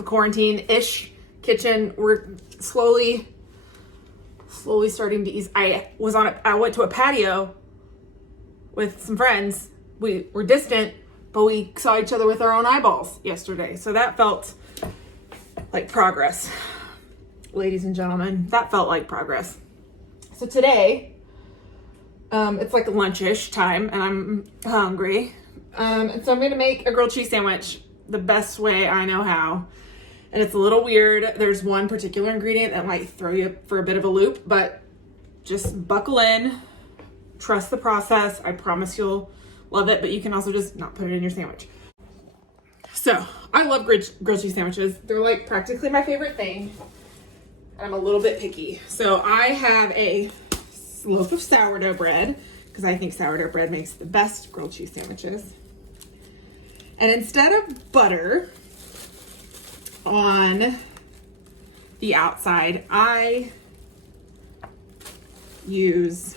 the quarantine-ish kitchen. We're slowly starting to ease. I went to a patio with some friends. We were distant, but we saw each other with our own eyeballs yesterday. So that felt like progress. Ladies and gentlemen, that felt like progress. So today, it's like lunch-ish time and I'm hungry. And so I'm gonna make a grilled cheese sandwich the best way I know how. And it's a little weird. There's one particular ingredient that might throw you for a bit of a loop, but just buckle in, trust the process. I promise you'll love it, but you can also just not put it in your sandwich. So I love grilled cheese sandwiches. They're like practically my favorite thing. I'm a little bit picky. So I have a loaf of sourdough bread because I think sourdough bread makes the best grilled cheese sandwiches. And instead of butter on the outside, I use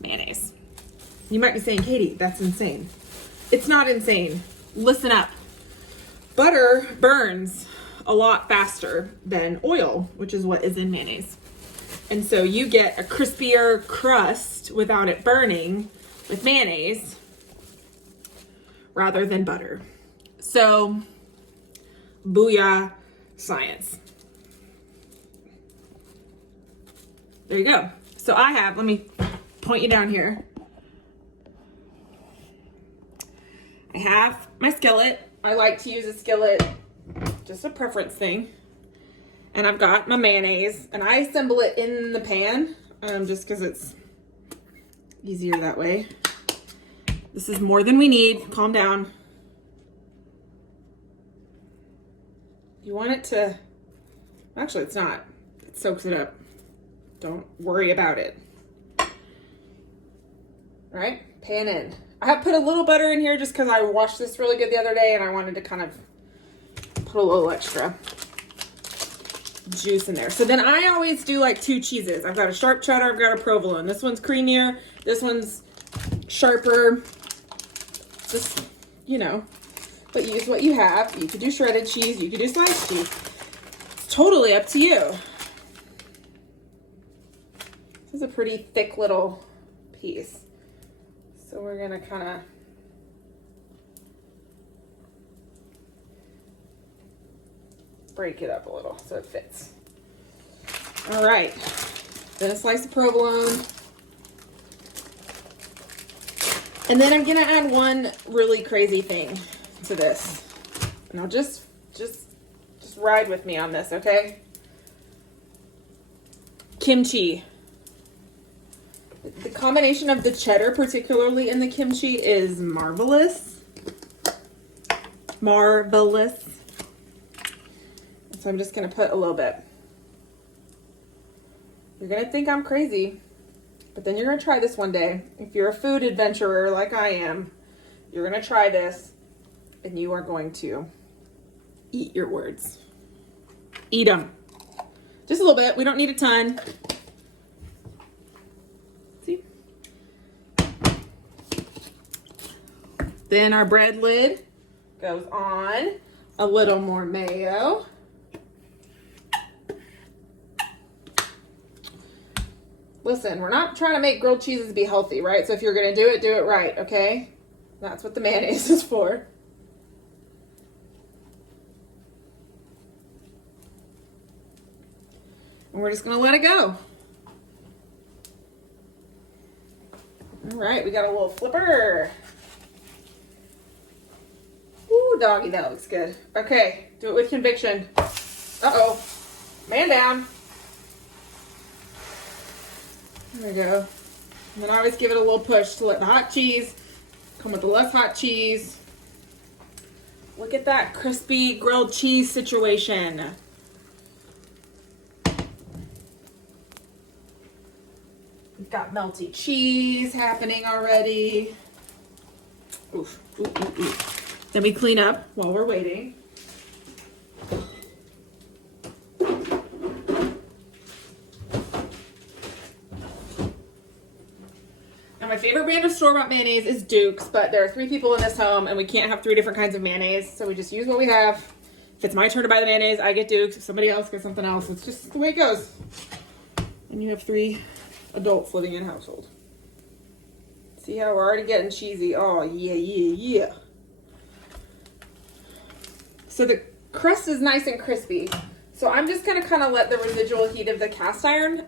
mayonnaise. You might be saying, Katie, that's insane. It's not insane. Listen up. Butter burns a lot faster than oil, which is what is in mayonnaise. And so you get a crispier crust without it burning with mayonnaise rather than butter. So, booyah science. There you go. So let me point you down here. I have my skillet. I like to use a skillet, just a preference thing. And I've got my mayonnaise, and I assemble it in the pan, just because it's easier that way. This is more than we need. Calm down. You want it to, actually it's not. It soaks it up. Don't worry about it. All right, pan in. I have put a little butter in here just because I washed this really good the other day and I wanted to kind of put a little extra juice in there. So then I always do like two cheeses. I've got a sharp cheddar, I've got a provolone. This one's creamier, this one's sharper. Just, but use what you have. You could do shredded cheese, you could do sliced cheese. It's totally up to you. This is a pretty thick little piece. So we're gonna kind of break it up a little so it fits. All right, then a slice of provolone. And then I'm gonna add one really crazy thing to this. Now just ride with me on this, okay? Kimchi. The combination of the cheddar, particularly in the kimchi, is marvelous. Marvelous. So I'm just gonna put a little bit. You're gonna think I'm crazy, but then you're gonna try this one day. If you're a food adventurer like I am, you're gonna try this and you are going to eat your words. Eat them. Just a little bit. We don't need a ton. See? Then our bread lid goes on. A little more mayo. Listen, we're not trying to make grilled cheeses be healthy, right? So if you're going to do it right, okay? That's what the mayonnaise is for. And we're just going to let it go. All right, we got a little flipper. Ooh, doggy, that looks good. Okay, do it with conviction. Uh-oh. Man down. There we go. And then I always give it a little push to let the hot cheese come with the less hot cheese. Look at that crispy grilled cheese situation. We've got melty cheese happening already. Oof, ooh, ooh, ooh. Then we clean up while we're waiting. And my favorite brand of store-bought mayonnaise is Duke's, but there are 3 people in this home and we can't have 3 different kinds of mayonnaise, so we just use what we have. If it's my turn to buy the mayonnaise, I get Duke's. If somebody else gets something else, it's just the way it goes. And you have 3 adults living in a household. See how we're already getting cheesy? Oh, yeah. So the crust is nice and crispy. So I'm just gonna kind of let the residual heat of the cast iron,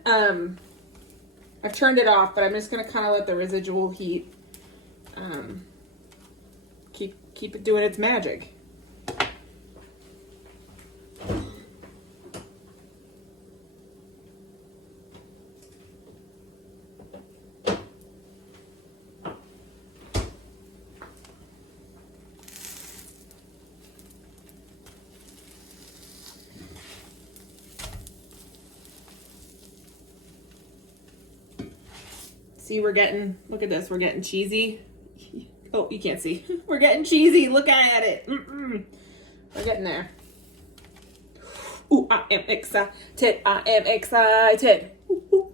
I've turned it off, but I'm just gonna kind of let the residual heat keep it doing its magic. See, look at this, we're getting cheesy. Oh, you can't see. We're getting cheesy, look at it. We're getting there. Ooh, I am excited. Ooh.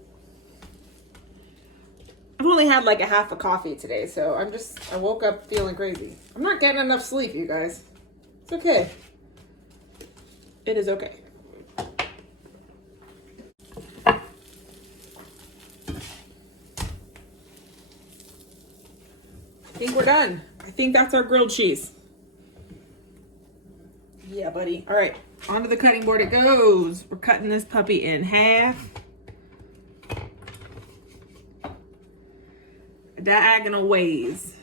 I've only had like a half a coffee today, so I woke up feeling crazy. I'm not getting enough sleep, you guys. It's okay. It is okay. I think we're done. I think that's our grilled cheese. Yeah, buddy. All right, onto the cutting board it goes. We're cutting this puppy in half. Diagonal ways.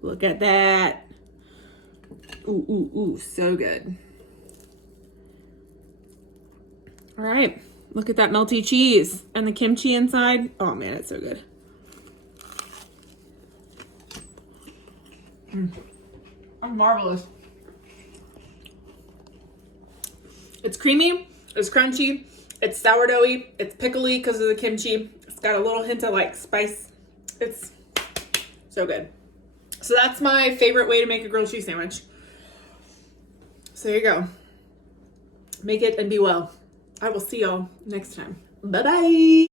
Look at that. Ooh, so good. All right. Look at that melty cheese and the kimchi inside. Oh man, it's so good. Oh, marvelous. It's creamy, it's crunchy, it's sourdoughy, it's pickly because of the kimchi. It's got a little hint of like spice. It's so good. So that's my favorite way to make a grilled cheese sandwich. So there you go. Make it and be well. I will see y'all next time. Bye-bye.